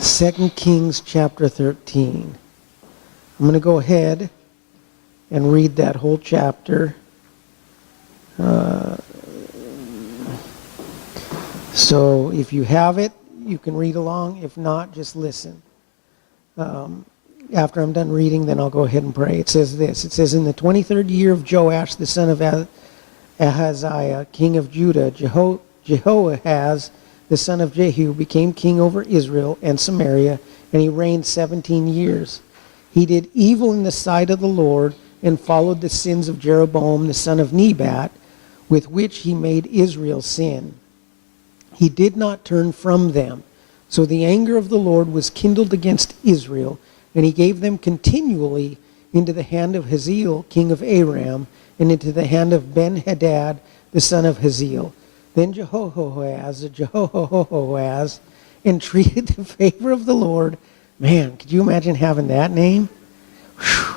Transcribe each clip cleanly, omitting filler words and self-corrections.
2 Kings chapter 13. I'm going to go ahead and read that whole chapter. So if you have it, you can read along. If not, just listen. After I'm done reading, then I'll go ahead and pray. It says this. It says, in the 23rd year of Joash, the son of Ahaziah, king of Judah, Jehoahaz, the son of Jehu, became king over Israel and Samaria, and he reigned 17 years. He did evil in the sight of the Lord and followed the sins of Jeroboam, the son of Nebat, with which he made Israel sin. He did not turn from them. So the anger of the Lord was kindled against Israel, and he gave them continually into the hand of Hazael, king of Aram, and into the hand of Ben-Hadad, the son of Hazael. Then Jehoahaz entreated the favor of the Lord. Man, could you imagine having that name? Whew.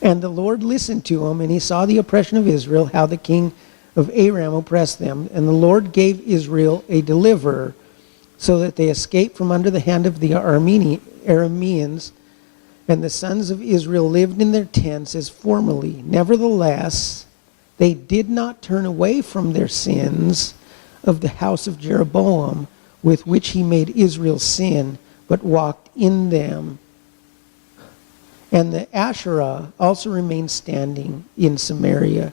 And the Lord listened to him, and he saw the oppression of Israel, how the king of Aram oppressed them. And the Lord gave Israel a deliverer, so that they escaped from under the hand of the Arameans. And the sons of Israel lived in their tents as formerly. Nevertheless, they did not turn away from their sins of the house of Jeroboam, with which he made Israel sin, but walked in them. And the Asherah also remained standing in Samaria.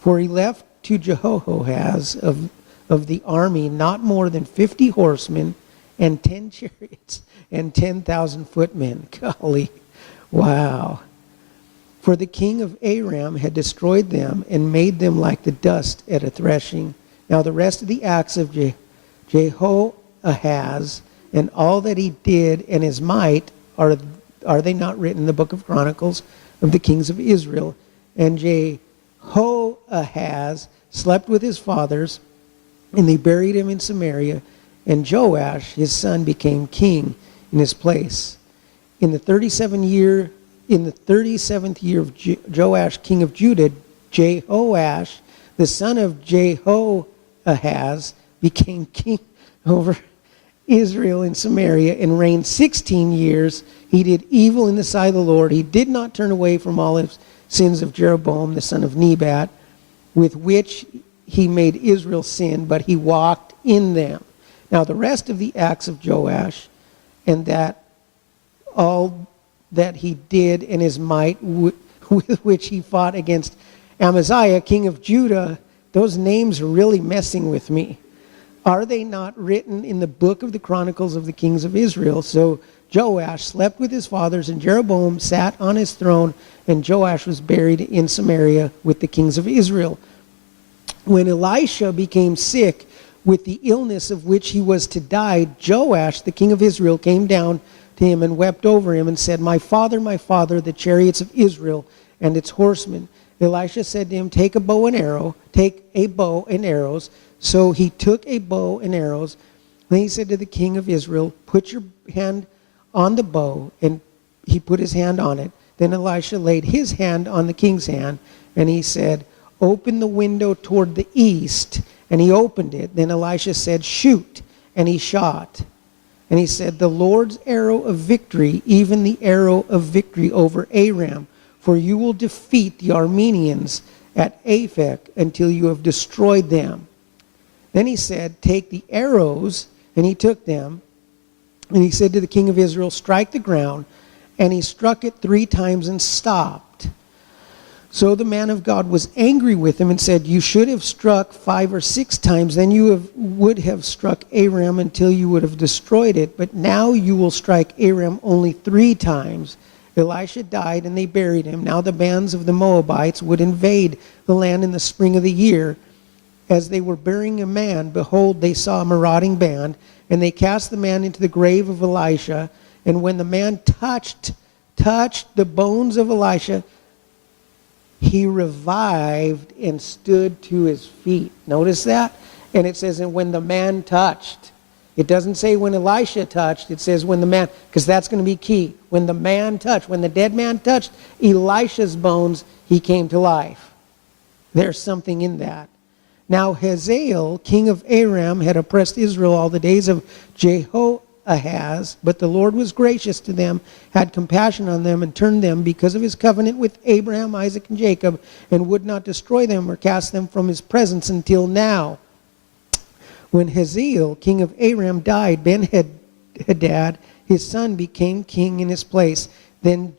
For he left to Jehoahaz of the army not more than 50 horsemen and 10 chariots and 10,000 footmen. Golly, wow. For the king of Aram had destroyed them and made them like the dust at a threshing. Now the rest of the acts of Jehoahaz and all that he did and his might, are they not written in the book of Chronicles of the kings of Israel? And Jehoahaz slept with his fathers, and they buried him in Samaria. And Joash, his son, became king in his place. In the 37th year of Joash, king of Judah, Jehoash, the son of Jehoahaz, became king over Israel in Samaria and reigned 16 years. He did evil in the sight of the Lord. He did not turn away from all his sins of Jeroboam, the son of Nebat, with which he made Israel sin, but he walked in them. Now the rest of the acts of Joash, and that all that he did in his might, with which he fought against Amaziah, king of Judah, those names are really messing with me. Are they not written in the book of the Chronicles of the kings of Israel? So Joash slept with his fathers, and Jeroboam sat on his throne, and Joash was buried in Samaria with the kings of Israel. When Elisha became sick with the illness of which he was to die, Joash, the king of Israel, came down to him and wept over him and said, my father, the chariots of Israel and its horsemen. Elisha said to him, take a bow and arrows. So he took a bow and arrows. Then he said to the king of Israel, put your hand on the bow, and he put his hand on it. Then Elisha laid his hand on the king's hand, and he said, open the window toward the east. And he opened it. Then Elisha said, shoot. And he shot. And he said, the Lord's arrow of victory, even the arrow of victory over Aram, for you will defeat the Arameans at Aphek until you have destroyed them. Then he said, take the arrows, and he took them. And he said to the king of Israel, strike the ground. And he struck it 3 times and stopped. So the man of God was angry with him and said, you should have struck 5 or 6 times, then you would have struck Aram until you would have destroyed it. But now you will strike Aram only 3 times. Elisha died, and they buried him. Now the bands of the Moabites would invade the land in the spring of the year. As they were burying a man, behold, they saw a marauding band, and they cast the man into the grave of Elisha. And when the man touched the bones of Elisha, he revived and stood to his feet. Notice that? And it says, and when the man touched. It doesn't say when Elisha touched. It says when the man, because that's going to be key. When the man touched, when the dead man touched Elisha's bones, he came to life. There's something in that. Now Hazael, king of Aram, had oppressed Israel all the days of Jehoahaz, Jehoahaz, but the Lord was gracious to them, had compassion on them, and turned them because of his covenant with Abraham, Isaac, and Jacob, and would not destroy them or cast them from his presence until now. When Hazael, king of Aram, died, Ben-Hadad, his son, became king in his place. Then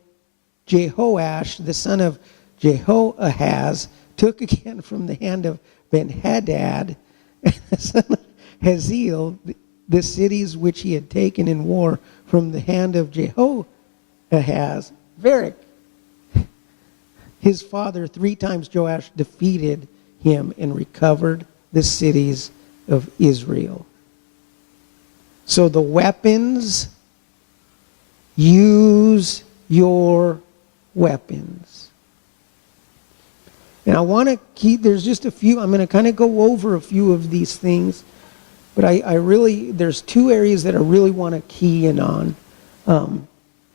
Jehoash, the son of Jehoahaz, took again from the hand of Ben-Hadad, the son of Hazael, the cities which he had taken in war from the hand of Jehoahaz. His father, 3 times Joash defeated him and recovered the cities of Israel. So the weapons, use your weapons. And I want to keep, there's just a few, I'm going to kind of go over a few of these things, but I really, there's 2 areas that I really want to key in on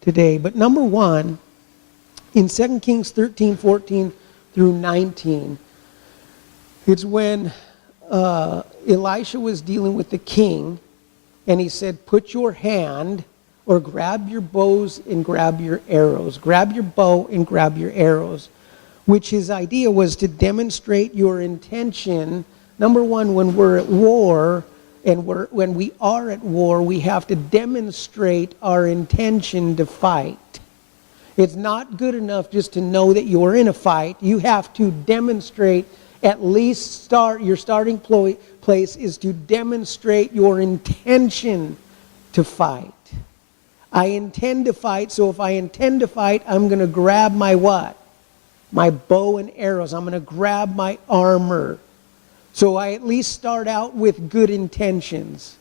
today. But number 1, in 2 Kings 13, 14 through 19, it's when Elisha was dealing with the king, and he said, put your hand, or grab your bows and grab your arrows. Grab your bow and grab your arrows. Which his idea was to demonstrate your intention. Number 1, when we're at war, and when we are at war, we have to demonstrate our intention to fight. It's not good enough just to know that you're in a fight. You have to demonstrate, at least your starting place is to demonstrate your intention to fight. I intend to fight, so if I intend to fight, I'm going to grab my what? My bow and arrows. I'm going to grab my armor. So I at least start out with good intentions.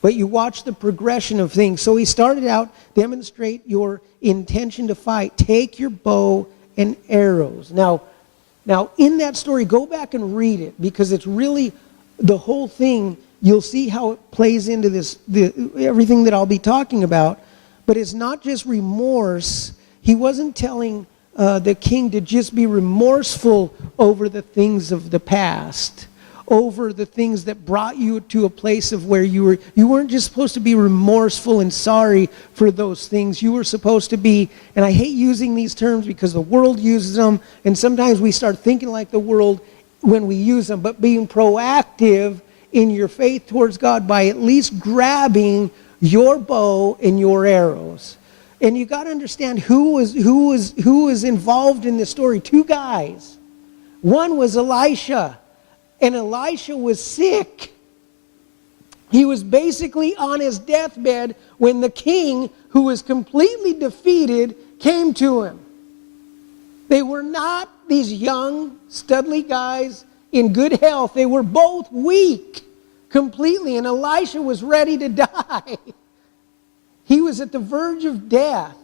But you watch the progression of things. So he started out, demonstrate your intention to fight. Take your bow and arrows. Now in that story, go back and read it, because it's really the whole thing. You'll see how it plays into everything that I'll be talking about. But it's not just remorse. He wasn't telling the king to just be remorseful over the things of the past, over the things that brought you to a place of where you weren't just supposed to be remorseful and sorry for those things. You were supposed to be, and I hate using these terms because the world uses them, and sometimes we start thinking like the world when we use them, but being proactive in your faith towards God by at least grabbing your bow and your arrows. And you got to understand who was involved in this story. 2 guys. One was Elisha, and Elisha was sick. He was basically on his deathbed when the king, who was completely defeated, came to him. They were not these young, studly guys in good health. They were both weak completely, and Elisha was ready to die. He was at the verge of death.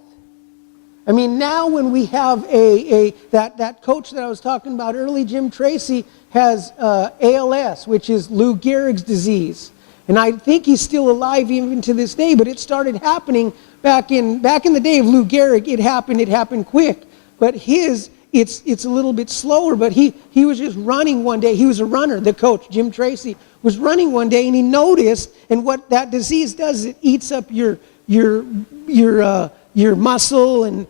I mean, now when we have that coach that I was talking about early, Jim Tracy, has ALS, which is Lou Gehrig's disease. And I think he's still alive even to this day, but it started happening back in the day of Lou Gehrig. It happened quick. But it's a little bit slower, but he was just running one day. He was a runner, the coach, Jim Tracy, was running one day, and he noticed, and what that disease does, it eats up your muscle and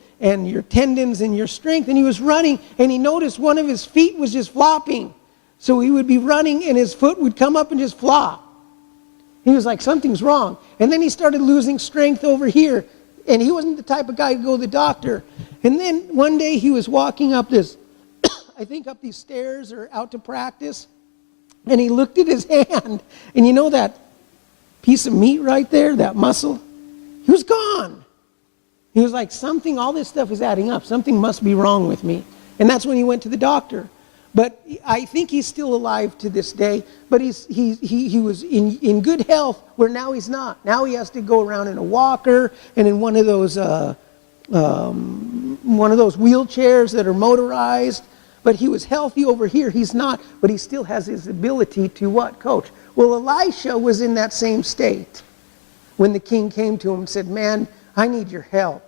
your tendons and your strength. And he was running, and he noticed one of his feet was just flopping. So he would be running, and his foot would come up and just flop. He was like, something's wrong. And then he started losing strength over here. And he wasn't the type of guy to go to the doctor. And then one day he was walking up this, I think up these stairs or out to practice. And he looked at his hand. And you know that piece of meat right there, that muscle? He was gone. He was like, all this stuff is adding up. Something must be wrong with me. And that's when he went to the doctor. But I think he's still alive to this day. But he was in good health, where now he's not. Now he has to go around in a walker and in one of those wheelchairs that are motorized. But he was healthy over here. He's not. But he still has his ability to what, coach? Well, Elisha was in that same state when the king came to him and said, man, I need your help.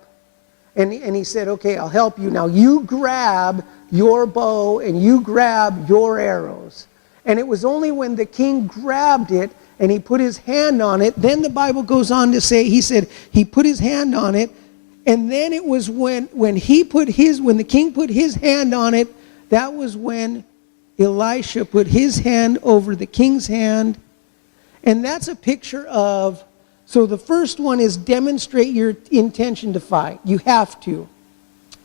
And he said, okay, I'll help you. Now you grab your bow and you grab your arrows. And it was only when the king grabbed it and he put his hand on it. Then the Bible goes on to say, he said he put his hand on it, and then it was when the king put his hand on it, that was when Elisha put his hand over the king's hand. And that's a picture of, so the first one is demonstrate your intention to fight. You have to.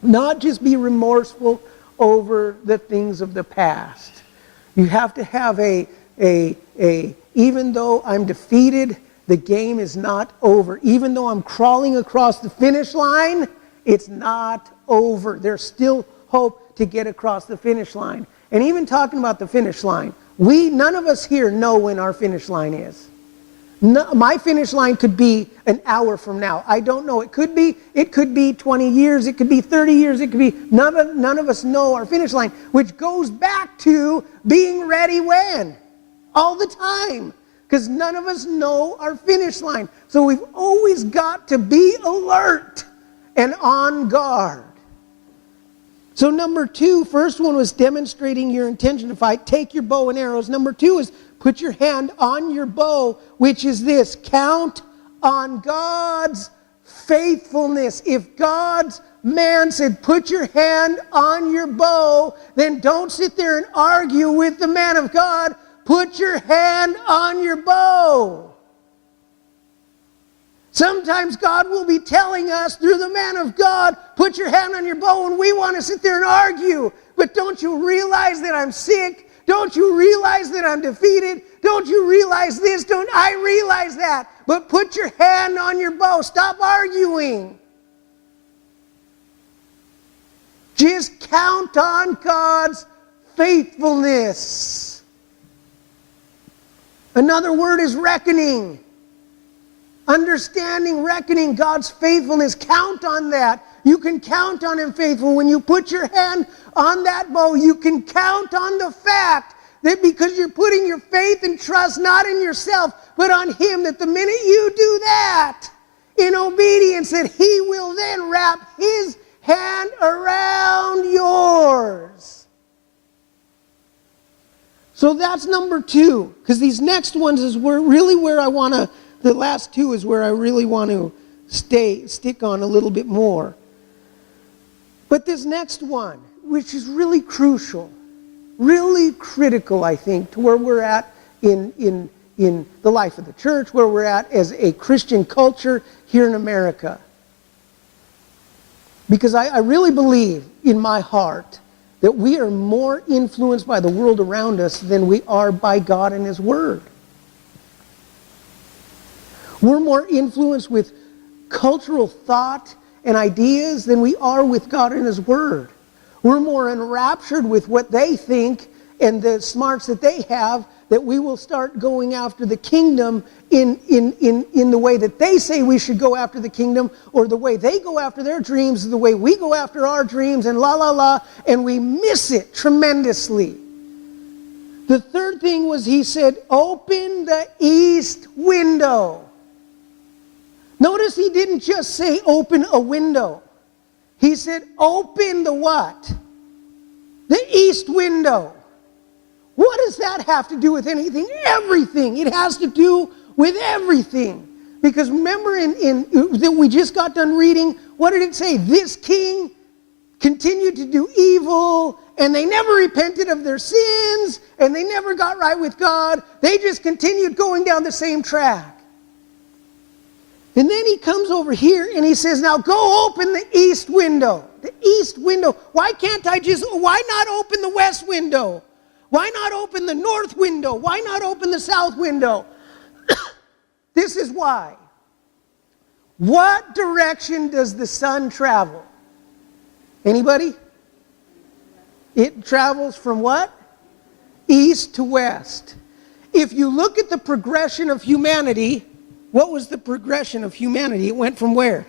Not just be remorseful over the things of the past. You have to have even though I'm defeated, the game is not over. Even though I'm crawling across the finish line, it's not over. There's still hope to get across the finish line. And even talking about the finish line, none of us here know when our finish line is. No, my finish line could be an hour from now. I don't know. It could be 20 years. It could be 30 years. It could be none of us know our finish line, which goes back to being ready when? All the time. Because none of us know our finish line. So we've always got to be alert and on guard. So number 2, first one was demonstrating your intention to fight. Take your bow and arrows. Number 2 is put your hand on your bow, which is this: count on God's faithfulness. If God's man said, put your hand on your bow, then don't sit there and argue with the man of God. Put your hand on your bow. Sometimes God will be telling us through the man of God, put your hand on your bow, and we want to sit there and argue. But don't you realize that I'm sick? Don't you realize that I'm defeated? Don't you realize this? Don't I realize that? But put your hand on your bow. Stop arguing. Just count on God's faithfulness. Another word is reckoning. Understanding, reckoning God's faithfulness. Count on that. You can count on Him faithful. When you put your hand on that bow, you can count on the fact that because you're putting your faith and trust not in yourself, but on Him, that the minute you do that in obedience, that He will then wrap His hand around yours. So that's number 2. Because these next ones is where I want to, the last 2 is where I really want to stick on a little bit more. But this next one, which is really crucial, really critical, I think, to where we're at in the life of the church, where we're at as a Christian culture here in America. Because I really believe in my heart that we are more influenced by the world around us than we are by God and His Word. We're more influenced with cultural thought and ideas than we are with God and His Word. We're more enraptured with what they think and the smarts that they have, that we will start going after the kingdom in the way that they say we should go after the kingdom, or the way they go after their dreams, the way we go after our dreams, and and we miss it tremendously. The third thing was, he said, open the east window. Notice he didn't just say open a window. He said open the what? The east window. What does that have to do with anything? Everything. It has to do with everything. Because remember that we just got done reading, what did it say? This king continued to do evil, and they never repented of their sins, and they never got right with God. They just continued going down the same track. And then he comes over here and he says, now go open the east window. The east window. Why not open the west window? Why not open the north window? Why not open the south window? This is why. What direction does the sun travel? Anybody? It travels from what? East to west. If you look at the progression of humanity, what was the progression of humanity? It went from where?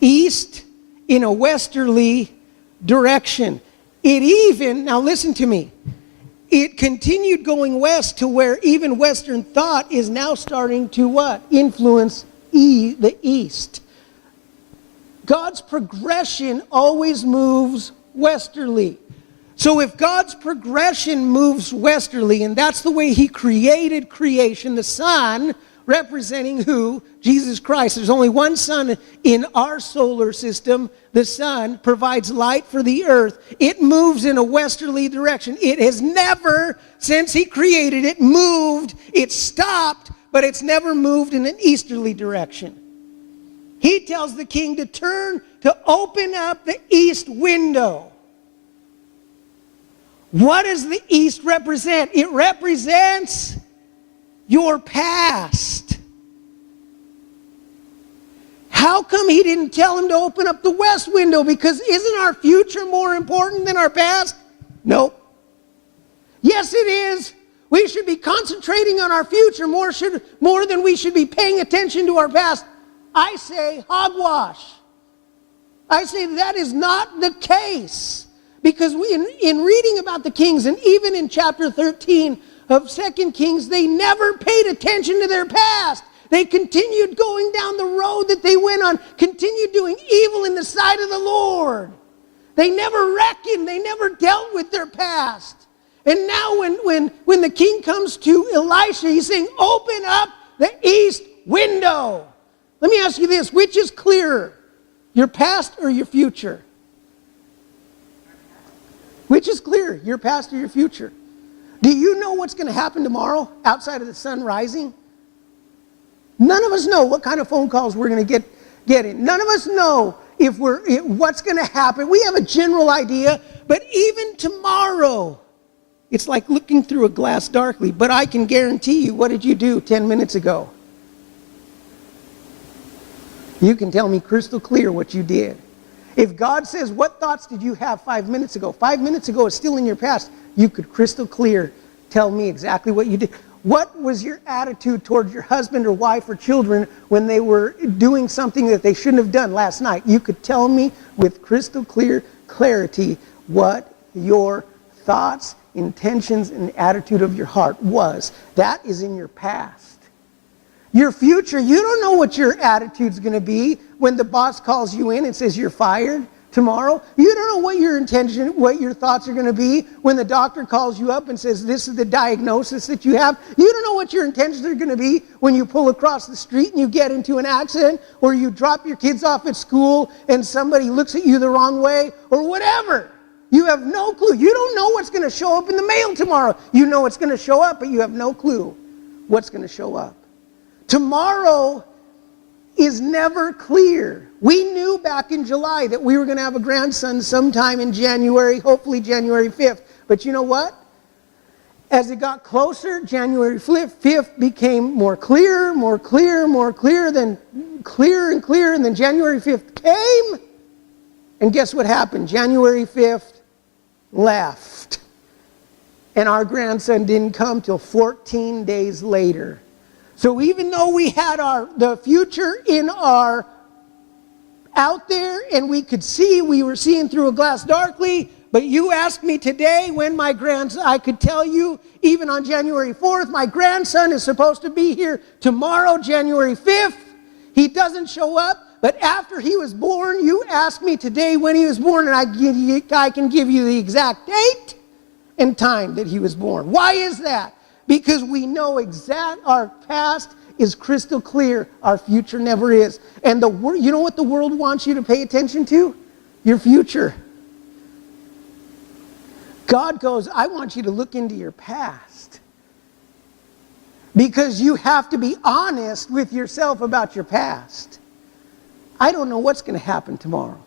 East in a westerly direction. Now listen to me. It continued going west to where even Western thought is now starting to what? Influence the east. God's progression always moves westerly. So if God's progression moves westerly, and that's the way he created creation, the sun representing who? Jesus Christ. There's only one sun in our solar system. The sun provides light for the earth. It moves in a westerly direction. It has never, since he created it, moved. It stopped, but it's never moved in an easterly direction. He tells the king to turn, to open up the east window. What does the east represent? It represents your past. How come he didn't tell him to open up the west window? Because isn't our future more important than our past? Nope. Yes, it is. We should be concentrating on our future more than we should be paying attention to our past. I say hogwash. I say that is not the case. Because in reading about the kings, and even in chapter 13 of 2 Kings, they never paid attention to their past. They continued going down the road that they went on, continued doing evil in the sight of the Lord. They never reckoned, they never dealt with their past. And now when the king comes to Elisha, he's saying, open up the east window. Let me ask you this, which is clearer, your past or your future? Which is clearer, your past or your future? Do you know what's going to happen tomorrow outside of the sun rising? None of us know what kind of phone calls we're going to get in. None of us know what's going to happen. We have a general idea, but even tomorrow, it's like looking through a glass darkly. But I can guarantee you, what did you do 10 minutes ago? You can tell me crystal clear what you did. If God says, what thoughts did you have 5 minutes ago? 5 minutes ago is still in your past. You could crystal clear tell me exactly what you did. What was your attitude towards your husband or wife or children when they were doing something that they shouldn't have done last night? You could tell me with crystal clear clarity what your thoughts, intentions, and attitude of your heart was. That is in your past. Your future, you don't know what your attitude's going to be when the boss calls you in and says you're fired tomorrow. You don't know what your intention, what your thoughts are going to be when the doctor calls you up and says this is the diagnosis that you have. You don't know what your intentions are going to be when you pull across the street and you get into an accident, or you drop your kids off at school and somebody looks at you the wrong way, or whatever. You have no clue. You don't know what's going to show up in the mail tomorrow. You know it's going to show up, but you have no clue what's going to show up. Tomorrow is never clear. We knew back in July that we were going to have a grandson sometime in January, hopefully January 5th. But you know what? As it got closer, January 5th became more clear, then clearer and clearer, and then January 5th came, and guess what happened? January 5th left. And our grandson didn't come till 14 days later. So even though we had the future out there and we were seeing through a glass darkly, but you asked me today when I could tell you, even on January 4th, my grandson is supposed to be here tomorrow, January 5th. He doesn't show up, but after he was born, you asked me today when he was born, and I can give you the exact date and time that he was born. Why is that? Because we know our past is crystal clear. Our future never is. And you know what the world wants you to pay attention to? Your future. God goes, I want you to look into your past. Because you have to be honest with yourself about your past. I don't know what's going to happen tomorrow.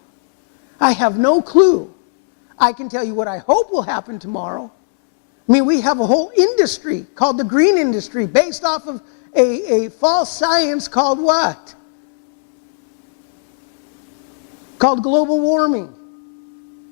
I have no clue. I can tell you what I hope will happen tomorrow. I mean, we have a whole industry called the green industry based off of a false science called what? Called global warming.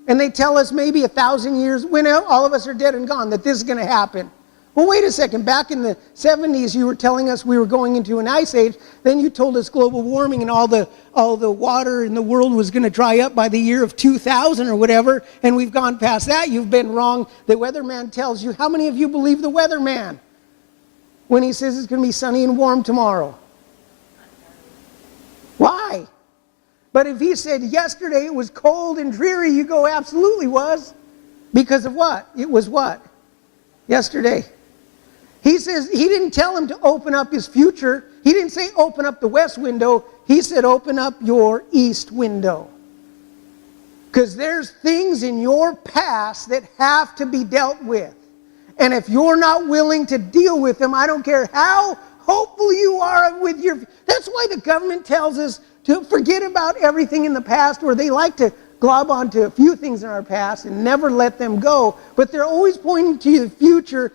And they tell us maybe 1,000 years, when all of us are dead and gone, that this is going to happen. Well, wait a second. Back in the 70s, you were telling us we were going into an ice age. Then you told us global warming and all the water in the world was going to dry up by the year of 2000 or whatever. And we've gone past that. You've been wrong. The weatherman tells you. How many of you believe the weatherman when he says it's going to be sunny and warm tomorrow? Why? But if he said yesterday it was cold and dreary, you go, absolutely was. Because of what? It was what? Yesterday. He says, he didn't tell him to open up his future. He didn't say open up the west window. He said open up your east window. Because there's things in your past that have to be dealt with. And if you're not willing to deal with them, I don't care how hopeful you are with your... That's why the government tells us to forget about everything in the past, or they like to glob onto a few things in our past and never let them go. But they're always pointing to the future,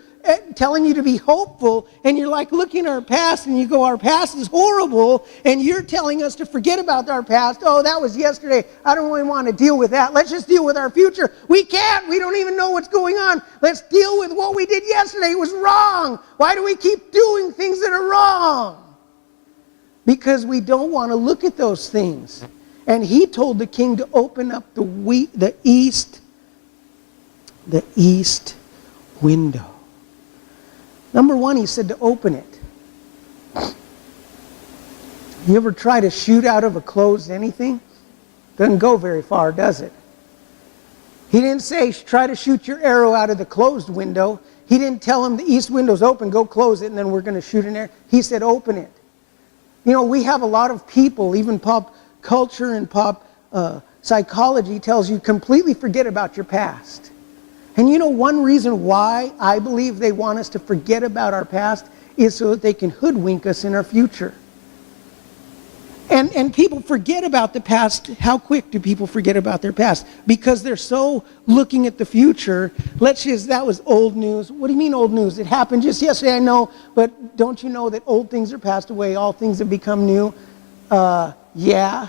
telling you to be hopeful, and you're like looking at our past and you go, our past is horrible, and you're telling us to forget about our past. Oh, that was yesterday. I don't really want to deal with that. Let's just deal with our future. We can't. We don't even know what's going on. Let's deal with what we did yesterday. It was wrong. Why do we keep doing things that are wrong? Because we don't want to look at those things. And he told the king to open up the east window. Number one, he said to open it. You ever try to shoot out of a closed anything? Doesn't go very far, does it? He didn't say try to shoot your arrow out of the closed window. He didn't tell him the east window's open, go close it, and then we're going to shoot an arrow. He said open it. You know, we have a lot of people, even pop culture and pop psychology tells you completely forget about your past. And you know, one reason why I believe they want us to forget about our past is so that they can hoodwink us in our future. And people forget about the past. How quick do people forget about their past? Because they're so looking at the future. That was old news. What do you mean old news? It happened just yesterday, I know, but don't you know that old things are passed away, all things have become new? Yeah,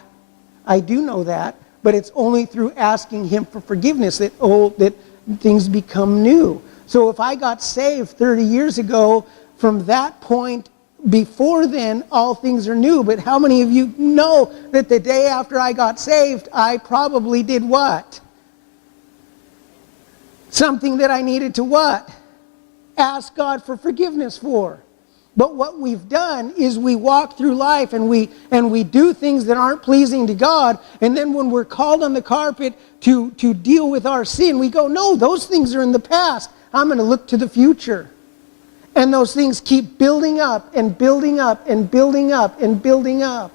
I do know that, but it's only through asking him for forgiveness that things become new. So if I got saved 30 years ago, from that point before then, all things are new. But how many of you know that the day after I got saved, I probably did what? Something that I needed to what? Ask God for forgiveness for. But what we've done is we walk through life and we do things that aren't pleasing to God, and then when we're called on the carpet to deal with our sin, we go, no, those things are in the past. I'm going to look to the future. And those things keep building up and building up and building up and building up.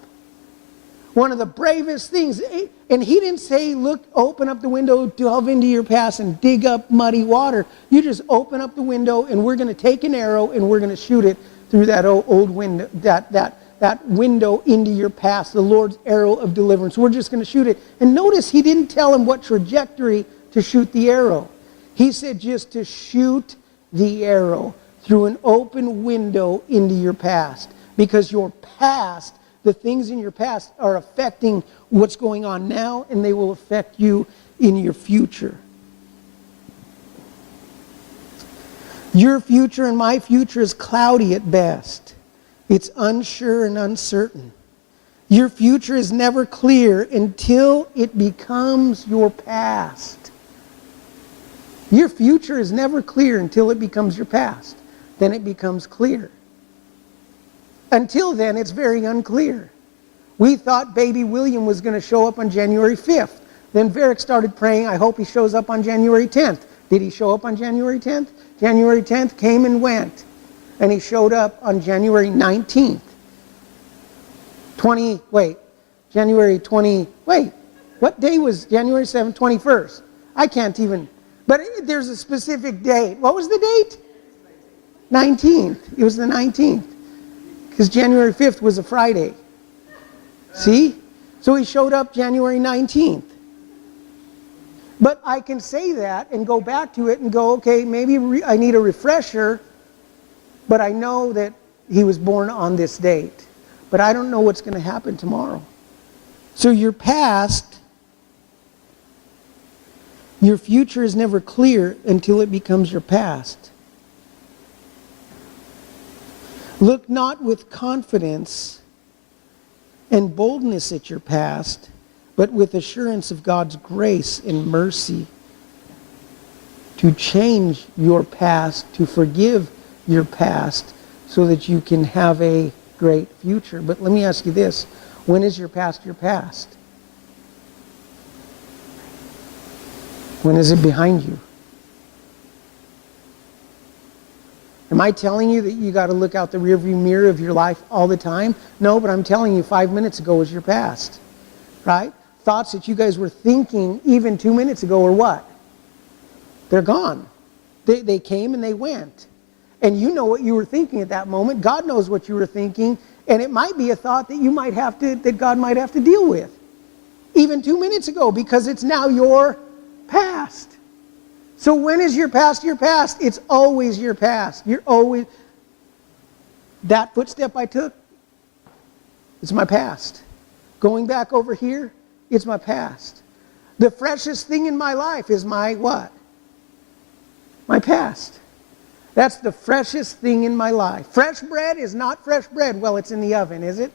One of the bravest things, and he didn't say, look, open up the window, delve into your past and dig up muddy water. You just open up the window and we're going to take an arrow and we're going to shoot it through that old window, that window into your past, the Lord's arrow of deliverance. We're just going to shoot it. And notice he didn't tell him what trajectory to shoot the arrow. He said just to shoot the arrow through an open window into your past. Because your past, the things in your past are affecting what's going on now, and they will affect you in your future. Your future and my future is cloudy at best. It's unsure and uncertain. Your future is never clear until it becomes your past. Your future is never clear until it becomes your past. Then it becomes clear. Until then, it's very unclear. We thought baby William was going to show up on January 5th. Then Varick started praying, I hope he shows up on January 10th. Did he show up on January 10th? January 10th came and went. And he showed up on January 19th. What day was January 7th, 21st? I can't even, but there's a specific date. What was the date? 19th. It was the 19th. Because January 5th was a Friday. See? So he showed up January 19th. But I can say that and go back to it and go, okay, maybe I need a refresher, but I know that he was born on this date. But I don't know what's going to happen tomorrow. So your past, your future is never clear until it becomes your past. Look not with confidence and boldness at your past, but with assurance of God's grace and mercy to change your past, to forgive your past, so that you can have a great future. But let me ask you this. When is your past your past? When is it behind you? Am I telling you that you got to look out the rearview mirror of your life all the time? No, but I'm telling you 5 minutes ago was your past. Right? Thoughts that you guys were thinking even 2 minutes ago are what? They're gone. They came and they went. And you know what you were thinking at that moment. God knows what you were thinking. And it might be a thought that God might have to deal with. Even 2 minutes ago, because it's now your past. So when is your past your past? It's always your past. You're always... That footstep I took, it's my past. Going back over here, it's my past. The freshest thing in my life is my what? My past. That's the freshest thing in my life. Fresh bread is not fresh bread while it's in the oven, is it?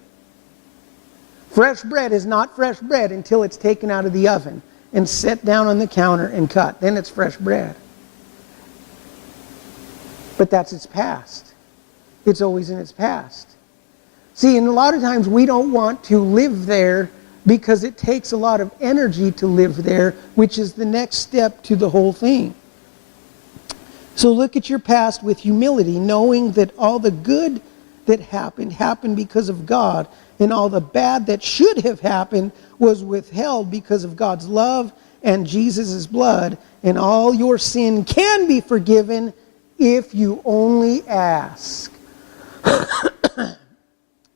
Fresh bread is not fresh bread until it's taken out of the oven and set down on the counter and cut. Then it's fresh bread. But that's its past. It's always in its past. See, and a lot of times we don't want to live there because it takes a lot of energy to live there, which is the next step to the whole thing. So look at your past with humility, knowing that all the good that happened because of God, and all the bad that should have happened was withheld because of God's love and Jesus' blood, and all your sin can be forgiven if you only ask.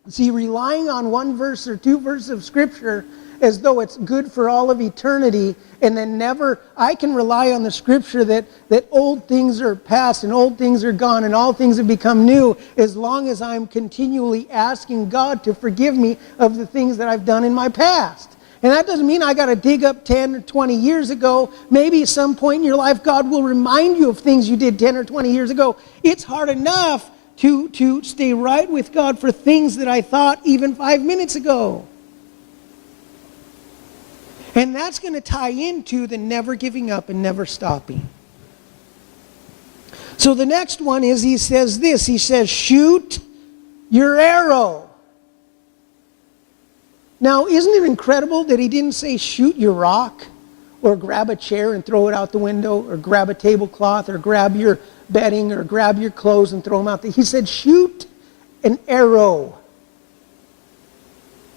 See, relying on one verse or two verses of Scripture as though it's good for all of eternity, and then never, I can rely on the Scripture that old things are past and old things are gone and all things have become new, as long as I'm continually asking God to forgive me of the things that I've done in my past. And that doesn't mean I got to dig up 10 or 20 years ago. Maybe at some point in your life, God will remind you of things you did 10 or 20 years ago. It's hard enough to stay right with God for things that I thought even 5 minutes ago. And that's going to tie into the never giving up and never stopping. So the next one is, he says this. He says, shoot your arrow. Now, isn't it incredible that he didn't say shoot your rock, or grab a chair and throw it out the window, or grab a tablecloth, or grab your bedding, or grab your clothes and throw them out there. He said shoot an arrow.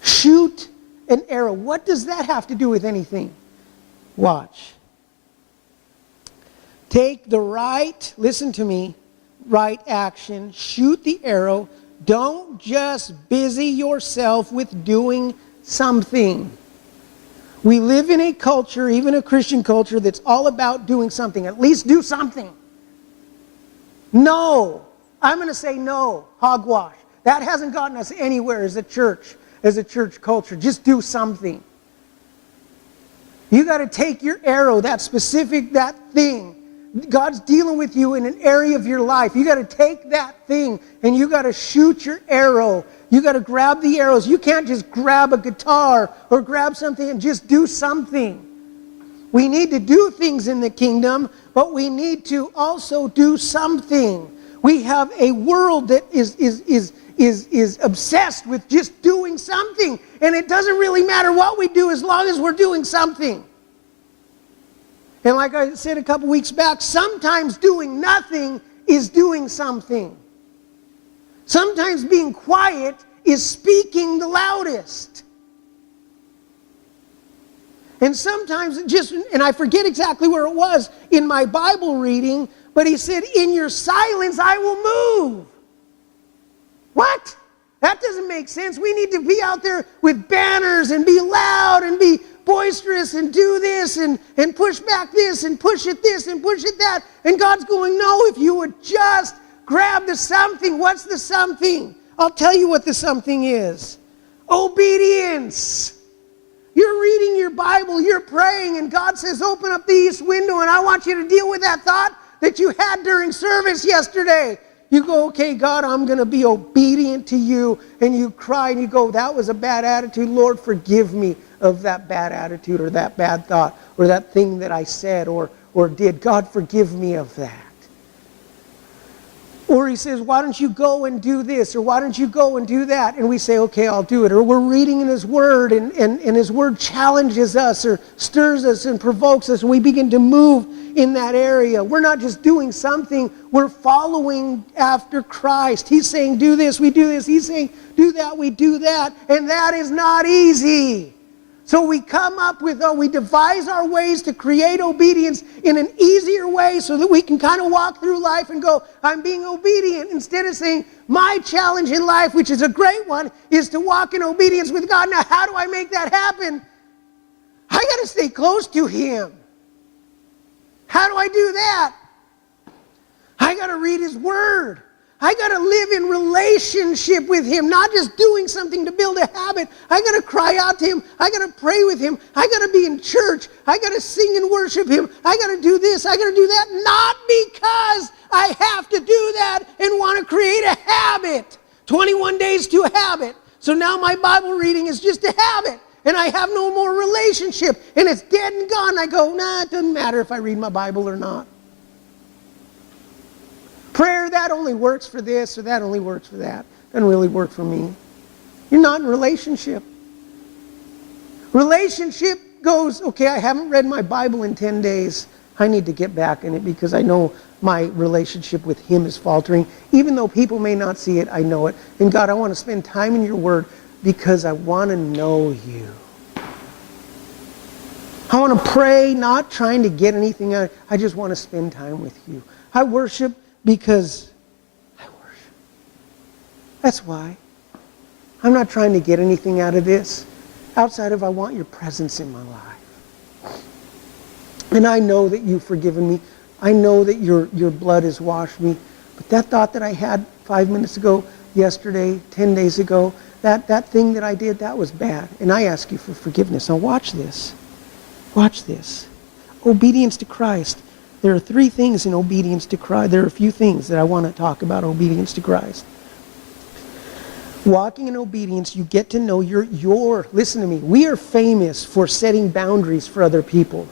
Shoot an arrow. What does that have to do with anything? Watch. Take the right, listen to me, right action. Shoot the arrow. Don't just busy yourself with doing something. We live in a culture, even a Christian culture, that's all about doing something. At least do something. No. I'm going to say no. Hogwash. That hasn't gotten us anywhere as a church culture. Just do something. You got to take your arrow, that thing. God's dealing with you in an area of your life. You got to take that thing and you got to shoot your arrow. You got to grab the arrows. You can't just grab a guitar or grab something and just do something. We need to do things in the kingdom, but we need to also do something. We have a world that is obsessed with just doing something. And it doesn't really matter what we do as long as we're doing something. And like I said a couple weeks back, sometimes doing nothing is doing something. Sometimes being quiet is speaking the loudest. And sometimes and I forget exactly where it was in my Bible reading, but he said, in your silence I will move. What? That doesn't make sense. We need to be out there with banners and be loud and be boisterous and do this and push back this and push it this and push it that. And God's going, no, if you would just grab the something. What's the something? I'll tell you what the something is. Obedience. You're reading your Bible, you're praying, and God says, open up the east window, and I want you to deal with that thought that you had during service yesterday. You go, okay, God, I'm going to be obedient to you. And you cry and you go, that was a bad attitude. Lord, forgive me of that bad attitude or that bad thought or that thing that I said or did. God, forgive me of that. Or he says, why don't you go and do this? Or why don't you go and do that? And we say, okay, I'll do it. Or we're reading in his word, and his word challenges us or stirs us and provokes us, and we begin to move in that area. We're not just doing something, we're following after Christ. He's saying, do this, we do this. He's saying, do that, we do that. And that is not easy. So we come up with, we devise our ways to create obedience in an easier way so that we can kind of walk through life and go, I'm being obedient, instead of saying, my challenge in life, which is a great one, is to walk in obedience with God. Now, how do I make that happen? I got to stay close to him. How do I do that? I got to read his word. I got to live in relationship with him, not just doing something to build a habit. I got to cry out to him. I got to pray with him. I got to be in church. I got to sing and worship him. I got to do this. I got to do that. Not because I have to do that and want to create a habit. 21 days to a habit. So now my Bible reading is just a habit. And I have no more relationship. And it's dead and gone. I go, nah, it doesn't matter if I read my Bible or not. Prayer, that only works for this, or that only works for that. Doesn't really work for me. You're not in relationship. Relationship goes, okay, I haven't read my Bible in 10 days. I need to get back in it because I know my relationship with him is faltering. Even though people may not see it, I know it. And God, I want to spend time in your word because I want to know you. I want to pray, not trying to get anything out. I just want to spend time with you. I worship because I worship. That's why. I'm not trying to get anything out of this outside of I want your presence in my life. And I know that you've forgiven me. I know that your blood has washed me. But that thought that I had 5 minutes ago, yesterday, 10 days ago, that thing that I did, that was bad. And I ask you for forgiveness. Now watch this. Watch this. Obedience to Christ. There are 3 things in obedience to Christ. There are a few things that I want to talk about obedience to Christ. Walking in obedience, you get to know your, listen to me, we are famous for setting boundaries for other people.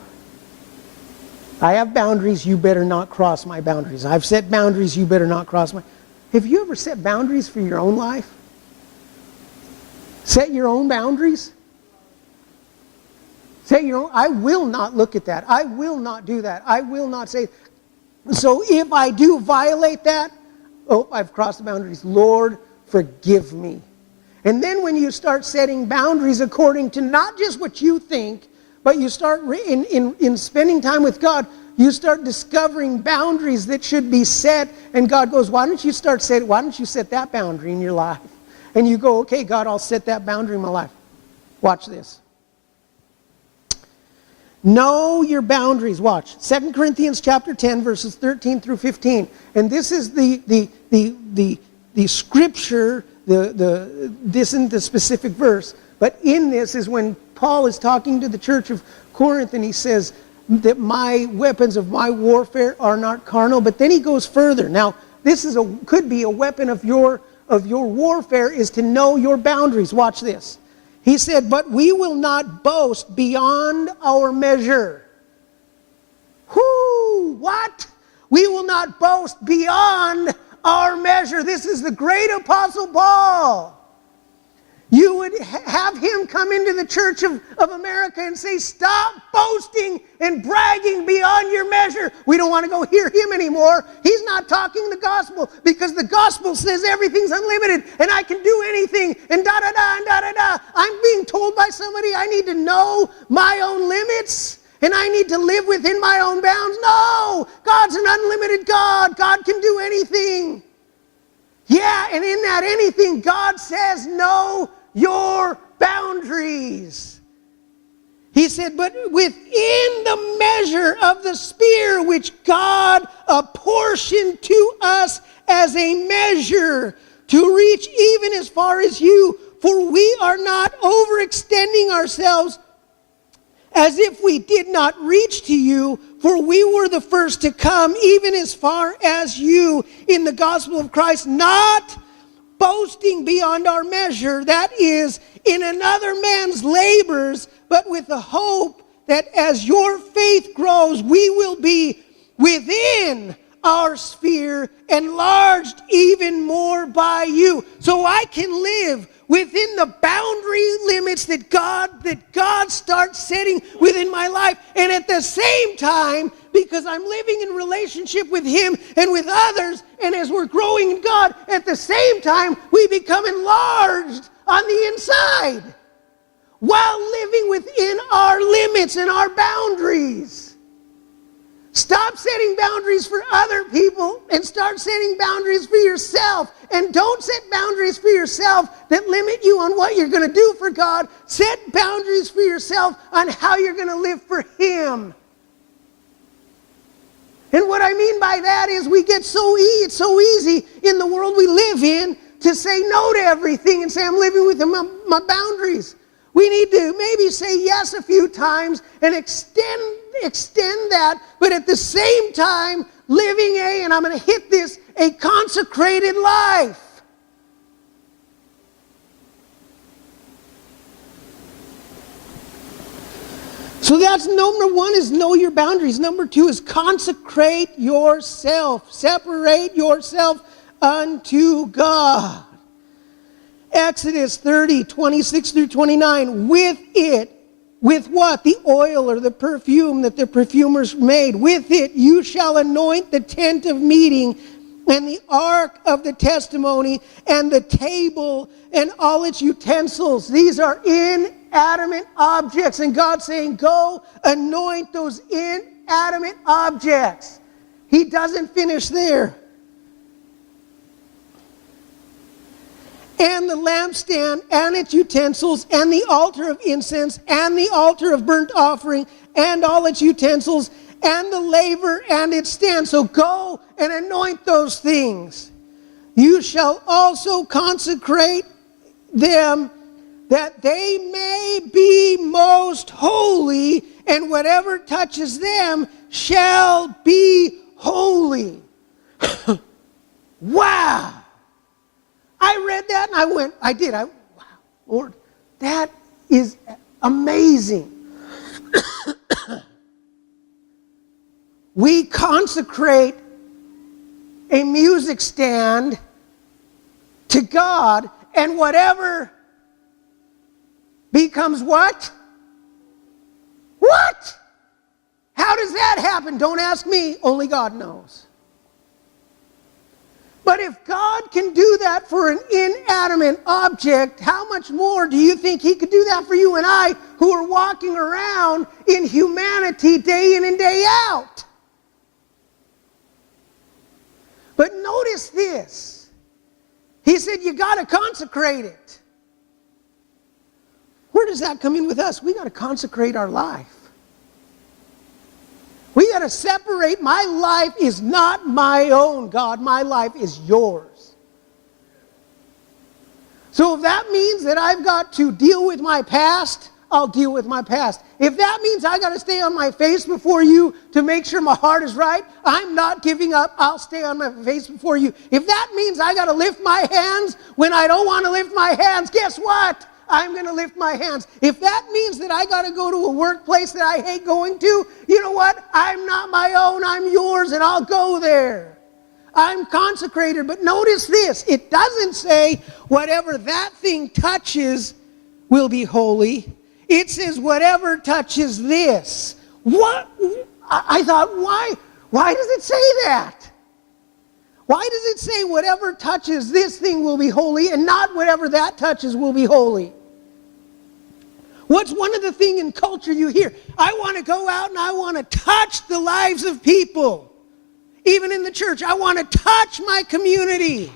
I have boundaries, you better not cross my boundaries. I've set boundaries, you better not cross my. Have you ever set boundaries for your own life? Set your own boundaries? Say, I will not look at that. I will not do that. I will not say. So if I do violate that, I've crossed the boundaries. Lord, forgive me. And then when you start setting boundaries according to not just what you think, but you start in spending time with God, you start discovering boundaries that should be set. And God goes, why don't you set that boundary in your life? And you go, okay, God, I'll set that boundary in my life. Watch this. Know your boundaries. Watch. 2 Corinthians chapter 10, verses 13 through 15. And this is the scripture, this isn't the specific verse, but in this is when Paul is talking to the church of Corinth, and he says that my weapons of my warfare are not carnal. But then he goes further. Now, this could be a weapon of your warfare is to know your boundaries. Watch this. He said, but we will not boast beyond our measure. What? We will not boast beyond our measure. This is the great Apostle Paul. You would have him come into the Church of America and say, stop boasting and bragging beyond your measure. We don't want to go hear him anymore. He's not talking the gospel because the gospel says everything's unlimited and I can do anything and da-da-da and da-da-da. I'm being told by somebody I need to know my own limits and I need to live within my own bounds. No! God's an unlimited God. God can do anything. Yeah, and in that anything, God says, know your boundaries. He said, but within the measure of the sphere which God apportioned to us as a measure to reach even as far as you, for we are not overextending ourselves as if we did not reach to you, for we were the first to come, even as far as you in the gospel of Christ, not boasting beyond our measure, that is, in another man's labors, but with the hope that as your faith grows, we will be within our sphere enlarged even more by you. So I can live within the boundary limits that God starts setting within my life. And at the same time, because I'm living in relationship with Him and with others, and as we're growing in God, at the same time, we become enlarged on the inside while living within our limits and our boundaries. Stop setting boundaries for other people and start setting boundaries for yourself. And don't set boundaries for yourself that limit you on what you're going to do for God. Set boundaries for yourself on how you're going to live for Him. And what I mean by that is we get it's so easy in the world we live in to say no to everything and say, I'm living within my boundaries. We need to maybe say yes a few times and extend that, but at the same time, living and I'm going to hit this, a consecrated life. So that's number one, is know your boundaries. Number two is consecrate yourself. Separate yourself unto God. Exodus 30, 26 through 29. With what? The oil or the perfume that the perfumers made. With it you shall anoint the tent of meeting and the ark of the testimony and the table and all its utensils. These are inanimate objects. And God's saying, go anoint those inanimate objects. He doesn't finish there. And the lampstand and its utensils and the altar of incense and the altar of burnt offering and all its utensils and the laver and its stand. So go and anoint those things. You shall also consecrate them that they may be most holy, and whatever touches them shall be holy. Wow! I read that and wow, Lord, that is amazing. We consecrate a music stand to God, and whatever becomes what? What? How does that happen? Don't ask me, only God knows. But if God can do that for an inanimate object, how much more do you think He could do that for you and I, who are walking around in humanity day in and day out? But notice this. He said you got to consecrate it. Where does that come in with us? We got to consecrate our life. We got to separate. My life is not my own, God. My life is yours. So if that means that I've got to deal with my past, I'll deal with my past. If that means I got to stay on my face before you to make sure my heart is right, I'm not giving up. I'll stay on my face before you. If that means I got to lift my hands when I don't want to lift my hands, guess what? I'm going to lift my hands. If that means that I got to go to a workplace that I hate going to, you know what? I'm not my own, I'm yours, and I'll go there. I'm consecrated. But notice this. It doesn't say whatever that thing touches will be holy. It says whatever touches this. What? I thought, why? Why does it say that? Why does it say whatever touches this thing will be holy and not whatever that touches will be holy? What's one of the things in culture you hear? I want to go out and I want to touch the lives of people. Even in the church, I want to touch my community.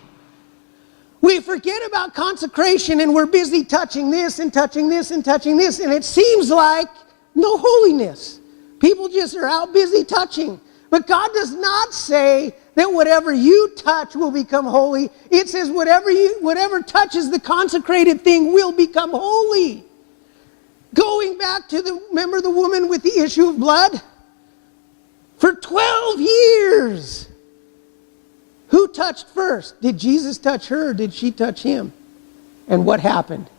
We forget about consecration and we're busy touching this and touching this and touching this, and it seems like no holiness. People just are out busy touching. But God does not say that whatever you touch will become holy. It says whatever touches the consecrated thing will become holy. Going back to remember the woman with the issue of blood? For 12 years. Who touched first? Did Jesus touch her or did she touch him? And what happened?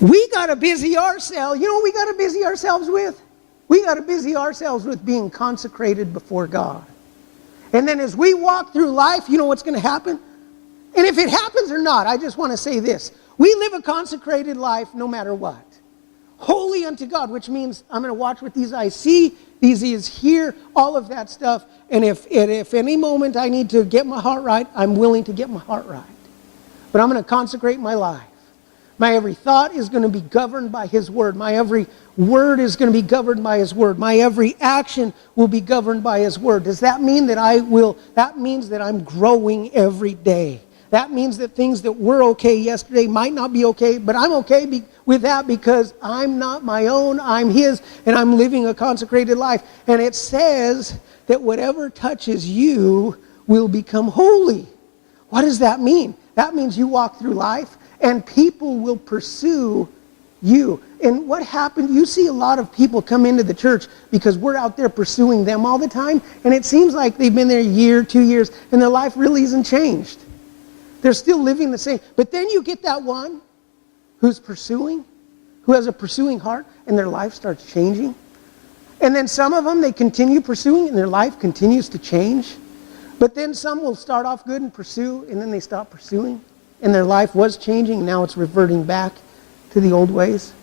We got to busy ourselves. You know what we got to busy ourselves with? We got to busy ourselves with being consecrated before God. And then as we walk through life, you know what's going to happen? And if it happens or not, I just want to say this. We live a consecrated life no matter what. Holy unto God, which means I'm going to watch what these eyes see, these ears hear, all of that stuff. And if any moment I need to get my heart right, I'm willing to get my heart right. But I'm going to consecrate my life. My every thought is going to be governed by His Word. My every word is going to be governed by His Word. My every action will be governed by His Word. Does that mean that that means that I'm growing every day? That means that things that were okay yesterday might not be okay, but I'm okay with that because I'm not my own, I'm His, and I'm living a consecrated life. And it says that whatever touches you will become holy. What does that mean? That means you walk through life and people will pursue you. And what happened, you see a lot of people come into the church because we're out there pursuing them all the time, and it seems like they've been there a year, 2 years, and their life really isn't changed. They're still living the same. But then you get that one who's pursuing, who has a pursuing heart, and their life starts changing. And then some of them, they continue pursuing, and their life continues to change. But then some will start off good and pursue, and then they stop pursuing, and their life was changing, and now it's reverting back to the old ways.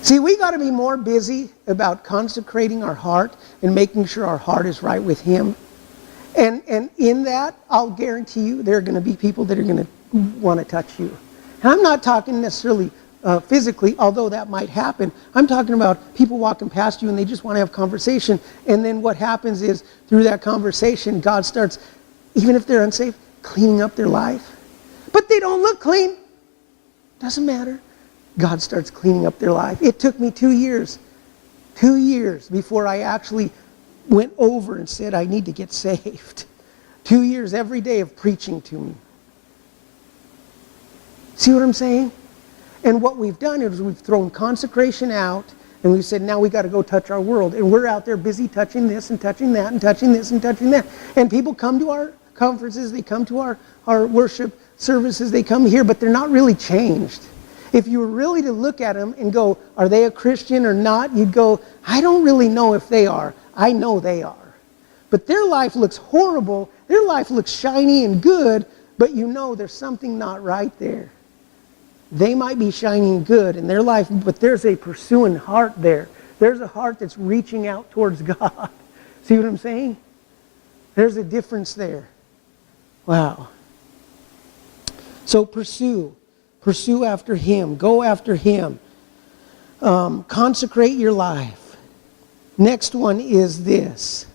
See, we got to be more busy about consecrating our heart and making sure our heart is right with Him. And in that, I'll guarantee you, there are going to be people that are going to want to touch you. And I'm not talking necessarily physically, although that might happen. I'm talking about people walking past you and they just want to have conversation. And then what happens is, through that conversation, God starts, even if they're unsafe, cleaning up their life. But they don't look clean. Doesn't matter. God starts cleaning up their life. It took me 2 years before I actually went over and said, I need to get saved. 2 years every day of preaching to me. See what I'm saying? And what we've done is we've thrown consecration out, and we've said, now we got to go touch our world. And we're out there busy touching this and touching that and touching this and touching that. And people come to our conferences, they come to our worship services, they come here, but they're not really changed. If you were really to look at them and go, are they a Christian or not? You'd go, I don't really know if they are. I know they are. But their life looks horrible. Their life looks shiny and good, but you know there's something not right there. They might be shining good in their life, but there's a pursuing heart there. There's a heart that's reaching out towards God. See what I'm saying? There's a difference there. Wow. So pursue. Pursue after Him. Go after Him. Consecrate your life. Next one is this.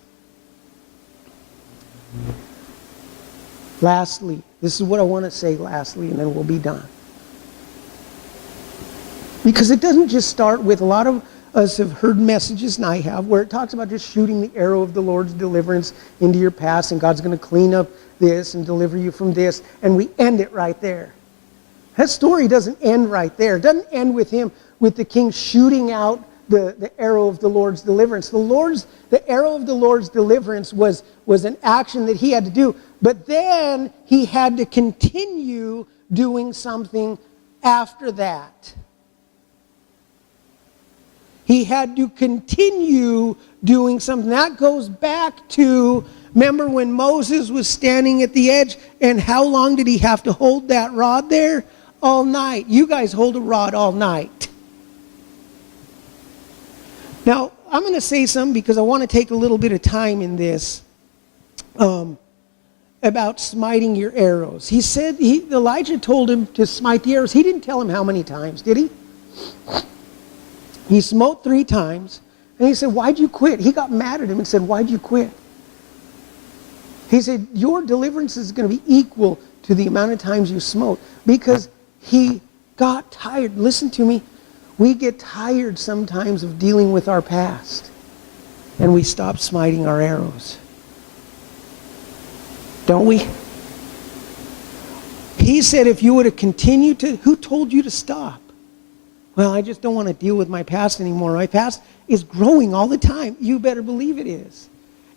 Lastly, this is what I want to say lastly, and then we'll be done. Because it doesn't just start with, a lot of us have heard messages, and I have, where it talks about just shooting the arrow of the Lord's deliverance into your past, and God's going to clean up this and deliver you from this, and we end it right there. That story doesn't end right there. It doesn't end with the king shooting out the arrow of the Lord's deliverance. The arrow of the Lord's deliverance was an action that he had to do, but then he had to continue doing something after that. He had to continue doing something. That goes back to, remember when Moses was standing at the edge, and how long did he have to hold that rod there? All night. You guys hold a rod all night. Now, I'm going to say something because I want to take a little bit of time in this about smiting your arrows. He said, Elijah told him to smite the arrows. He didn't tell him how many times, did he? He smote 3 times, and he said, why'd you quit? He got mad at him and said, why'd you quit? He said, your deliverance is going to be equal to the amount of times you smote, because he got tired. Listen to me. We get tired sometimes of dealing with our past, and we stop smiting our arrows. Don't we? He said if you would have continued to, who told you to stop? Well, I just don't want to deal with my past anymore. My past is growing all the time. You better believe it is.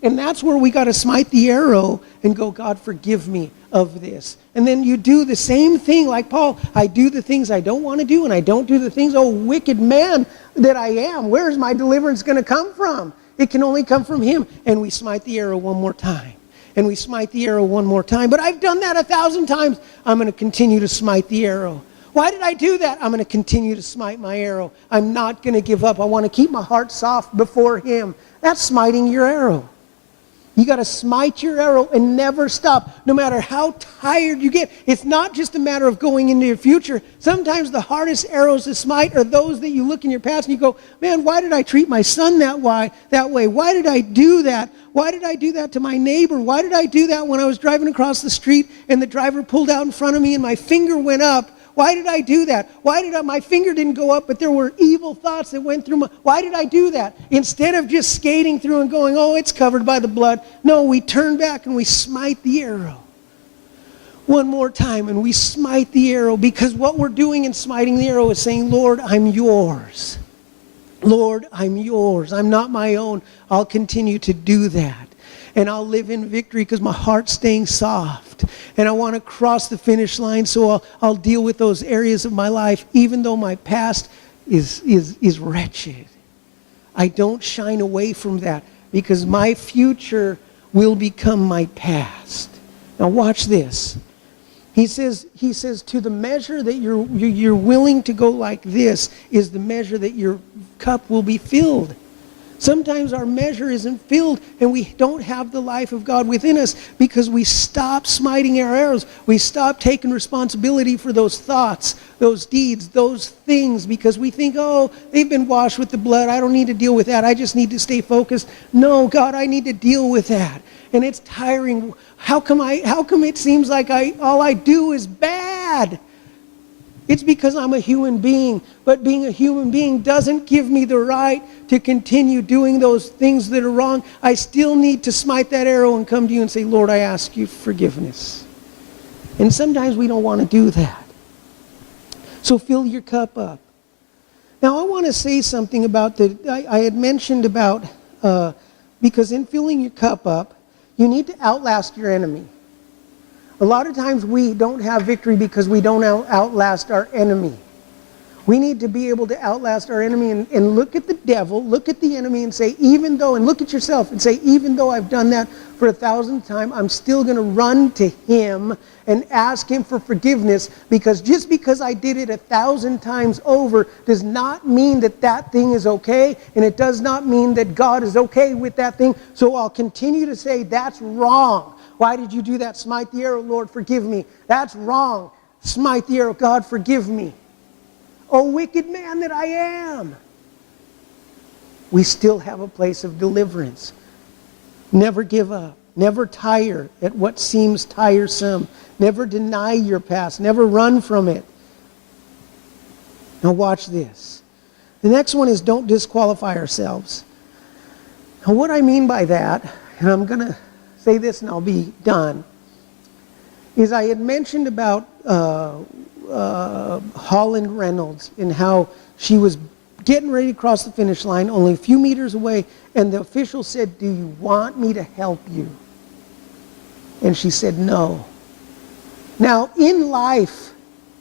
And that's where we got to smite the arrow and go, God, forgive me of this. And then you do the same thing like Paul. I do the things I don't want to do, and I don't do the things, oh, wicked man that I am. Where's my deliverance going to come from? It can only come from him. And we smite the arrow one more time. And we smite the arrow one more time. But I've done that 1,000 times. I'm going to continue to smite the arrow. Why did I do that? I'm going to continue to smite my arrow. I'm not going to give up. I want to keep my heart soft before him. That's smiting your arrow. You got to smite your arrow and never stop, no matter how tired you get. It's not just a matter of going into your future. Sometimes the hardest arrows to smite are those that you look in your past and you go, man, why did I treat my son that way? Why did I do that? Why did I do that to my neighbor? Why did I do that when I was driving across the street and the driver pulled out in front of me and my finger went up? Why did I do that? My finger didn't go up, but there were evil thoughts that went through why did I do that? Instead of just skating through and going, oh, it's covered by the blood. No, we turn back and we smite the arrow. One more time, and we smite the arrow, because what we're doing in smiting the arrow is saying, Lord, I'm yours. Lord, I'm yours. I'm not my own. I'll continue to do that. And I'll live in victory because my heart's staying soft. And I want to cross the finish line, so I'll deal with those areas of my life, even though my past is wretched. I don't shine away from that, because my future will become my past. Now watch this. He says, to the measure that you're willing to go like this is the measure that your cup will be filled. Sometimes our measure isn't filled and we don't have the life of God within us because we stop smiting our arrows. We stop taking responsibility for those thoughts, those deeds, those things, because we think, oh, they've been washed with the blood. I don't need to deal with that. I just need to stay focused. No, God, I need to deal with that. And it's tiring. How come it seems like all I do is bad? It's because I'm a human being, but being a human being doesn't give me the right to continue doing those things that are wrong. I still need to smite that arrow and come to you and say, Lord, I ask you forgiveness. And sometimes we don't want to do that. So fill your cup up. Now I want to say something about I had mentioned about, because in filling your cup up, you need to outlast your enemy. A lot of times we don't have victory because we don't outlast our enemy. We need to be able to outlast our enemy and look at the devil, look at the enemy and say, and look at yourself and say, even though I've done that for 1,000th time, I'm still going to run to him and ask him for forgiveness, because just because I did it 1,000 times over does not mean that thing is okay, and it does not mean that God is okay with that thing. So I'll continue to say, that's wrong. Why did you do that? Smite the arrow, Lord, forgive me. That's wrong. Smite the arrow, God, forgive me. Oh, wicked man that I am. We still have a place of deliverance. Never give up. Never tire at what seems tiresome. Never deny your past. Never run from it. Now watch this. The next one is don't disqualify ourselves. Now what I mean by that, and I'm going to say this and I'll be done, is I had mentioned about Holland Reynolds and how she was getting ready to cross the finish line only a few meters away, and the official said, do you want me to help you? And she said no. Now in life,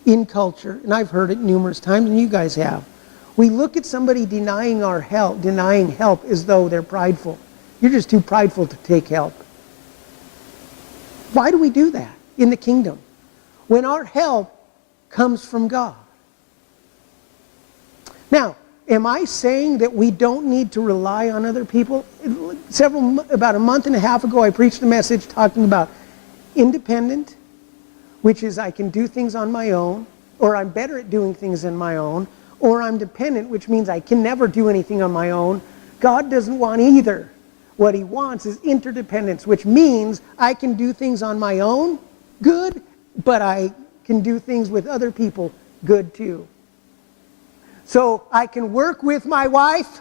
in culture, and I've heard it numerous times and you guys have, we look at somebody denying help as though they're prideful. You're just too prideful to take help. Why do we do that in the kingdom when our help comes from God? Now, am I saying that we don't need to rely on other people? About a month and a half ago, I preached a message talking about independent, which is I can do things on my own, or I'm better at doing things on my own, or I'm dependent, which means I can never do anything on my own. God doesn't want either. What he wants is interdependence, which means I can do things on my own, good, but I can do things with other people, good too. So I can work with my wife,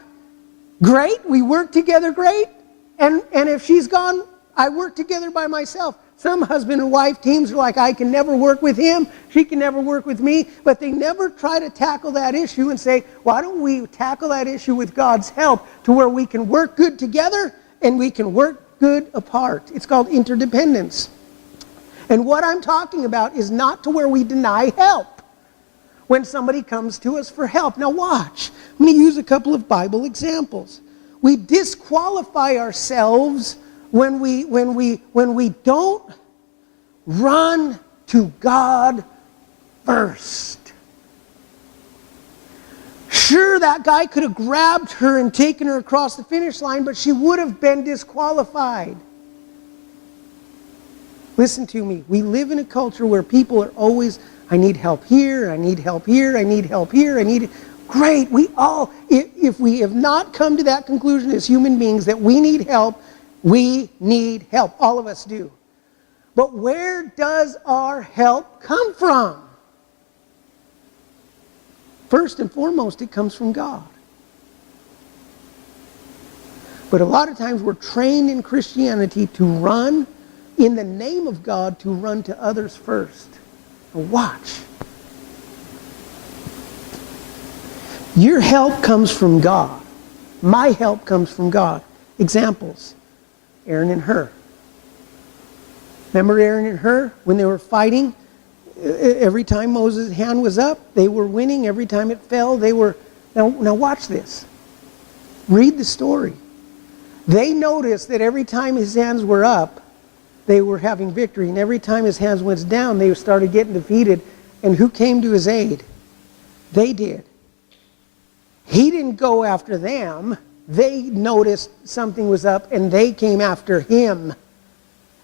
great, we work together, great, and if she's gone, I work together by myself. Some husband and wife teams are like, I can never work with him, she can never work with me, but they never try to tackle that issue and say, why don't we tackle that issue with God's help to where we can work good together and we can work good apart. It's called interdependence. And what I'm talking about is not to where we deny help when somebody comes to us for help. Now watch. I'm going to use a couple of Bible examples. We disqualify ourselves when we don't run to God first. Sure, that guy could have grabbed her and taken her across the finish line, but she would have been disqualified. Listen to me. We live in a culture where people are always, I need help here, I need help here, I need help here, I need... Great, we all, if we have not come to that conclusion as human beings that we need help, we need help. All of us do. But where does our help come from? First and foremost, it comes from God. But a lot of times we're trained in Christianity to run, in the name of God, to run to others first. Now watch. Your help comes from God. My help comes from God. Examples. Aaron and Hur. Remember Aaron and Hur when they were fighting? Every time Moses' hand was up, they were winning. Every time it fell, they were... Now watch this. Read the story. They noticed that every time his hands were up, they were having victory. And every time his hands went down, they started getting defeated. And who came to his aid? They did. He didn't go after them. They noticed something was up, and they came after him.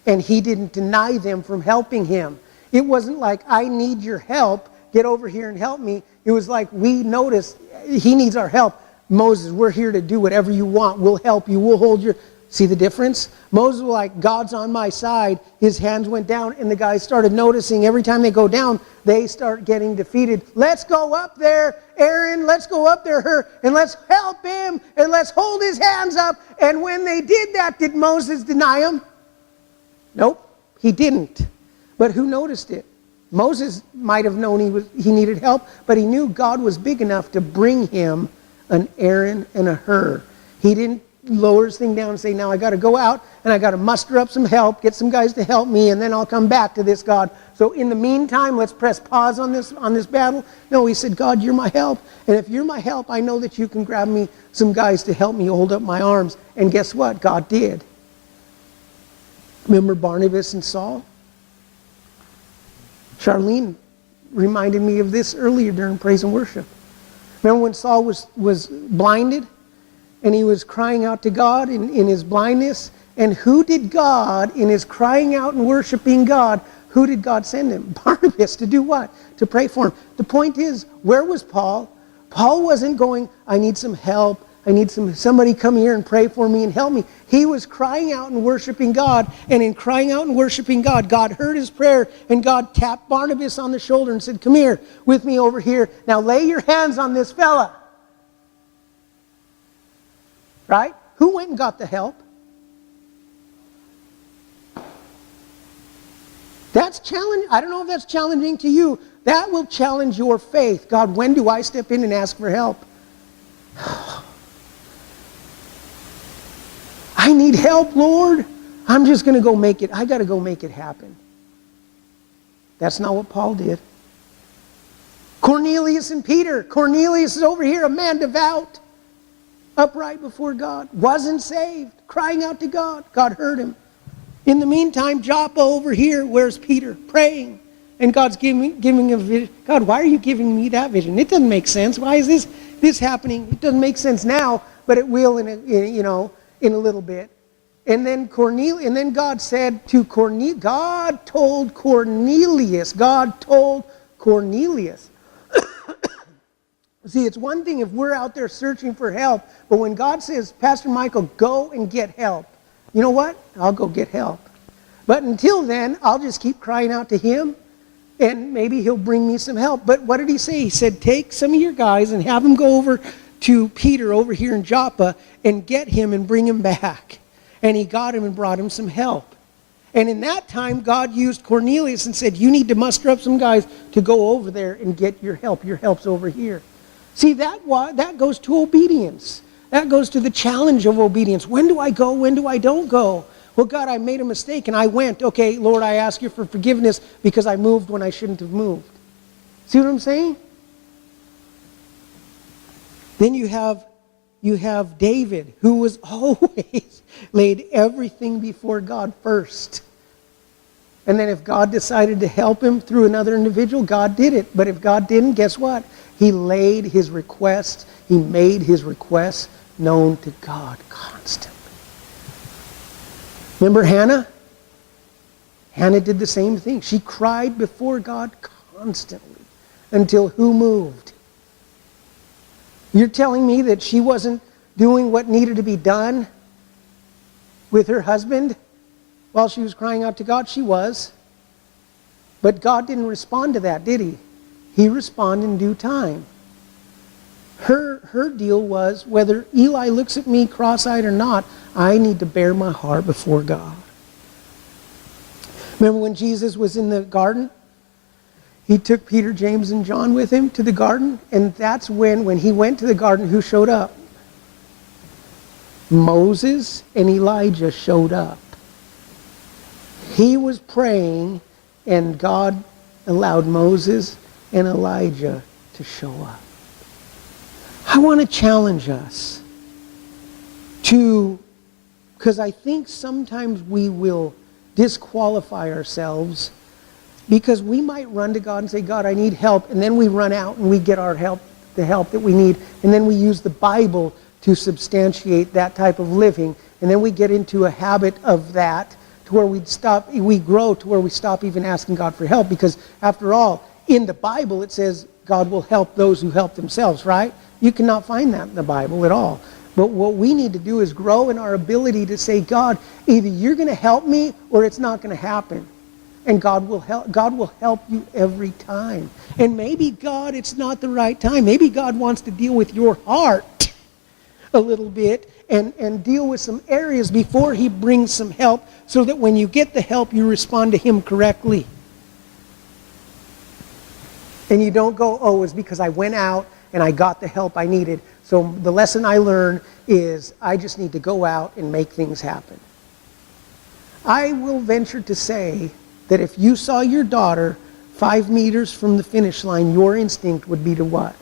And he didn't deny them from helping him. It wasn't like, I need your help, get over here and help me. It was like, we noticed he needs our help. Moses, we're here to do whatever you want. We'll help you. We'll hold your... See the difference? Moses was like, God's on my side. His hands went down, and the guys started noticing every time they go down, they start getting defeated. Let's go up there, Aaron. Let's go up there, Hur, and let's help him, and let's hold his hands up. And when they did that, did Moses deny him? Nope, he didn't. But who noticed it? Moses might have known he needed help, but he knew God was big enough to bring him an Aaron and a Hur. He didn't lower his thing down and say, now I got to go out and I got to muster up some help, get some guys to help me, and then I'll come back to this God. So in the meantime, let's press pause on this battle. No, he said, God, you're my help. And if you're my help, I know that you can grab me some guys to help me hold up my arms. And guess what? God did. Remember Barnabas and Saul? Charlene reminded me of this earlier during praise and worship. Remember when Saul was blinded? And he was crying out to God in his blindness. And who did God, in his crying out and worshiping God, who did God send him? Barnabas. To do what? To pray for him. The point is, where was Paul? Paul wasn't going, I need some help. I need somebody come here and pray for me and help me. He was crying out and worshiping God. And in crying out and worshiping God, God heard his prayer. And God tapped Barnabas on the shoulder and said, come here with me over here. Now lay your hands on this fella. Right? Who went and got the help? That's challenging. I don't know if that's challenging to you. That will challenge your faith. God, when do I step in and ask for help? I need help, Lord. I'm just going to go make it. I got to go make it happen. That's not what Paul did. Cornelius and Peter. Cornelius is over here, a man devout, upright before God, wasn't saved, crying out to God. God heard him. In the meantime, Joppa over here, where's Peter? Praying. And God's giving him a vision. God, why are you giving me that vision? It doesn't make sense. Why is this happening? It doesn't make sense now, but it will in a little bit. And then God said to Cornelius, God told Cornelius. See, it's one thing if we're out there searching for help, but when God says, Pastor Michael, go and get help, you know what? I'll go get help. But until then, I'll just keep crying out to him, and maybe he'll bring me some help. But what did he say? He said, take some of your guys and have them go over to Peter over here in Joppa and get him and bring him back. And he got him and brought him some help. And in that time, God used Cornelius and said, you need to muster up some guys to go over there and get your help. Your help's over here. See, that goes to obedience. That goes to the challenge of obedience. When do I go? When do I don't go? Well, God, I made a mistake and I went. Okay, Lord, I ask you for forgiveness because I moved when I shouldn't have moved. See what I'm saying? Then you have David, who was always laid everything before God first. And then if God decided to help him through another individual, God did it. But if God didn't, guess what? He laid his requests, he made his requests known to God constantly. Remember Hannah? Hannah did the same thing. She cried before God constantly until who moved? You're telling me that she wasn't doing what needed to be done with her husband while she was crying out to God? She was. But God didn't respond to that, did he? He responded in due time. Her deal was, whether Eli looks at me cross-eyed or not, I need to bear my heart before God. Remember when Jesus was in the garden? He took Peter, James, and John with him to the garden. And that's when he went to the garden, who showed up? Moses and Elijah showed up. He was praying, and God allowed Moses and Elijah to show up. I want to challenge us to, because I think sometimes we will disqualify ourselves because we might run to God and say, God, I need help, and then we run out and we get our help, the help that we need, and then we use the Bible to substantiate that type of living, and then we get into a habit of that to where we grow to where we stop even asking God for help, because after all, in the Bible it says God will help those who help themselves, right? You cannot find that in the Bible at all. But what we need to do is grow in our ability to say, God, either you're going to help me or it's not going to happen. And God will help you every time. And maybe, God, it's not the right time. Maybe God wants to deal with your heart a little bit and deal with some areas before he brings some help, so that when you get the help, you respond to him correctly. And you don't go, oh, it's because I went out and I got the help I needed. So the lesson I learned is I just need to go out and make things happen. I will venture to say that if you saw your daughter 5 meters from the finish line, your instinct would be to what?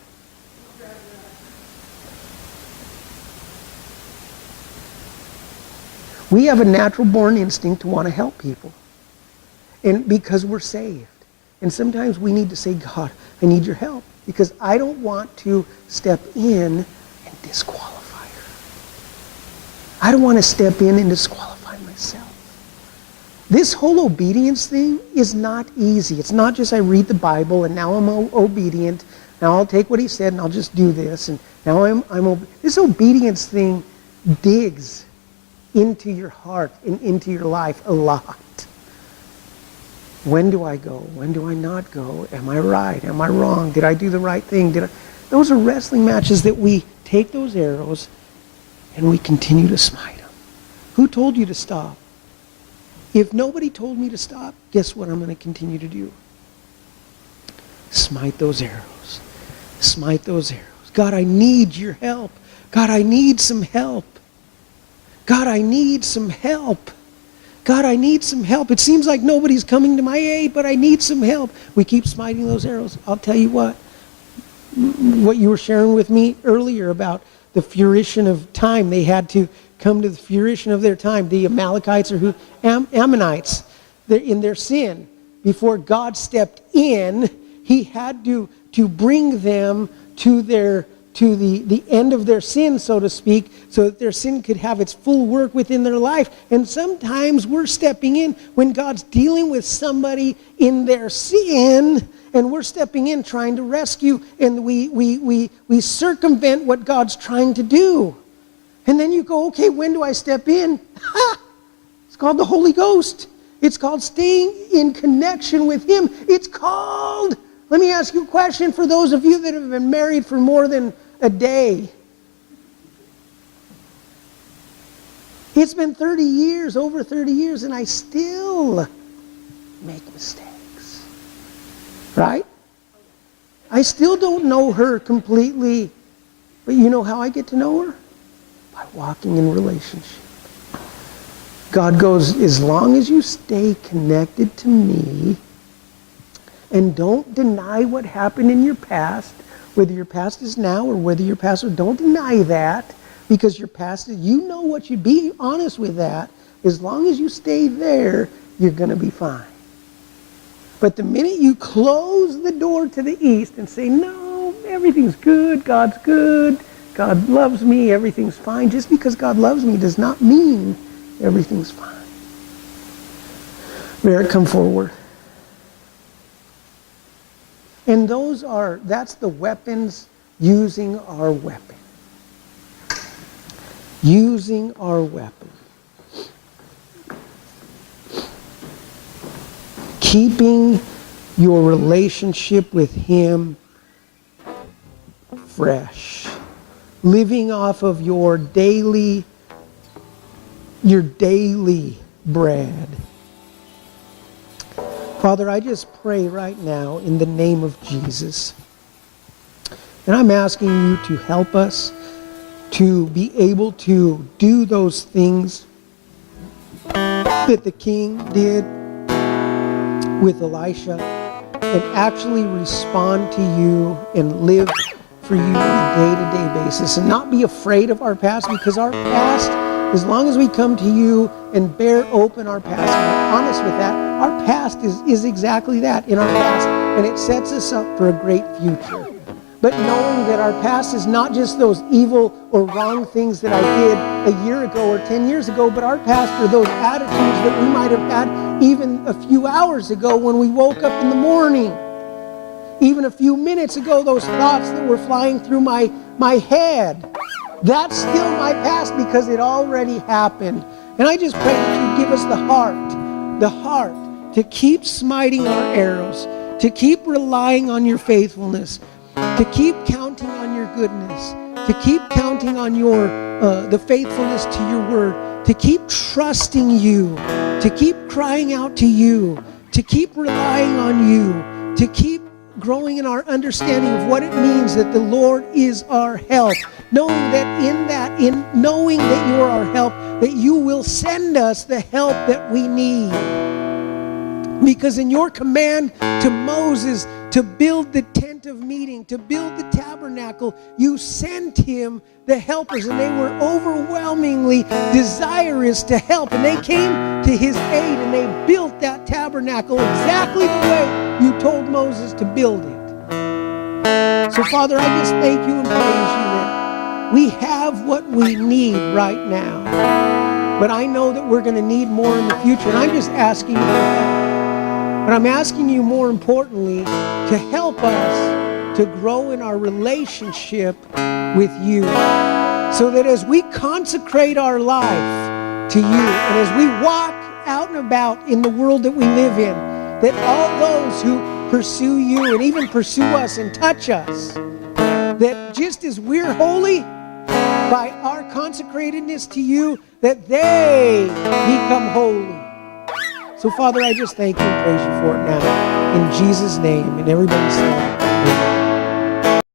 We have a natural born instinct to want to help people. And because we're saved. And sometimes we need to say, God, I need your help, because I don't want to step in and disqualify her. I don't want to step in and disqualify myself. This whole obedience thing is not easy. It's not just I read the Bible and now I'm obedient. Now I'll take what he said and I'll just do this. And now this obedience thing digs into your heart and into your life a lot. When do I go? When do I not go? Am I right? Am I wrong? Did I do the right thing? Those are wrestling matches that we take those arrows and we continue to smite them. Who told you to stop? If nobody told me to stop, guess what I'm going to continue to do? Smite those arrows. Smite those arrows. God, I need your help. God, I need some help. God, I need some help. God, I need some help. It seems like nobody's coming to my aid, but I need some help. We keep smiting those arrows. I'll tell you what you were sharing with me earlier about the fruition of time. They had to come to the fruition of their time. The Amalekites or Ammonites, they're in their sin. Before God stepped in, he had to bring them to the end of their sin, so to speak, so that their sin could have its full work within their life. And sometimes we're stepping in when God's dealing with somebody in their sin, and we're stepping in trying to rescue, and we circumvent what God's trying to do. And then you go, okay, when do I step in? It's called the Holy Ghost. It's called staying in connection with him. It's called, let me ask you a question for those of you that have been married for more than a day. It's been 30 years, over 30 years, and I still make mistakes. Right? I still don't know her completely, but you know how I get to know her? By walking in relationship. God goes, as long as you stay connected to me and don't deny what happened in your past, whether your past is now or whether your past was, don't deny that, because your past is, you know what you'd be honest with that. As long as you stay there, you're going to be fine. But the minute you close the door to the east and say, no, everything's good, God loves me, everything's fine. Just because God loves me does not mean everything's fine. Merrick, come forward. And that's the weapons, using our weapon. Using our weapon. Keeping your relationship with Him fresh. Living off of your daily bread. Father, I just pray right now in the name of Jesus. And I'm asking you to help us to be able to do those things that the king did with Elisha and actually respond to you and live for you on a day-to-day basis and not be afraid of our past, because our past, as long as we come to you and bear open our past and are honest with that, our past is exactly that, in our past, and it sets us up for a great future. But knowing that our past is not just those evil or wrong things that I did a year ago or 10 years ago, but our past are those attitudes that we might have had even a few hours ago when we woke up in the morning. Even a few minutes ago, those thoughts that were flying through my head. That's still my past because it already happened. And I just pray that you give us the heart to keep smiting our arrows, to keep relying on your faithfulness, to keep counting on your goodness, to keep counting on your the faithfulness to your word, to keep trusting you, to keep crying out to you, to keep relying on you, to keep growing in our understanding of what it means that the Lord is our help, knowing that in knowing that you are our help, that you will send us the help that we need. Because in your command to Moses to build the tent of meeting, to build the tabernacle, you sent him the helpers, and they were overwhelmingly desirous to help. And they came to his aid, and they built that tabernacle exactly the way you told Moses to build it. So, Father, I just thank you and praise you that we have what we need right now. But I know that we're going to need more in the future, and I'm just asking you for help. But I'm asking you, more importantly, to help us to grow in our relationship with you, so that as we consecrate our life to you, and as we walk out and about in the world that we live in, that all those who pursue you and even pursue us and touch us, that just as we're holy by our consecratedness to you, that they become holy. So, Father, I just thank you and praise you for it now. In Jesus' name. And everybody say amen.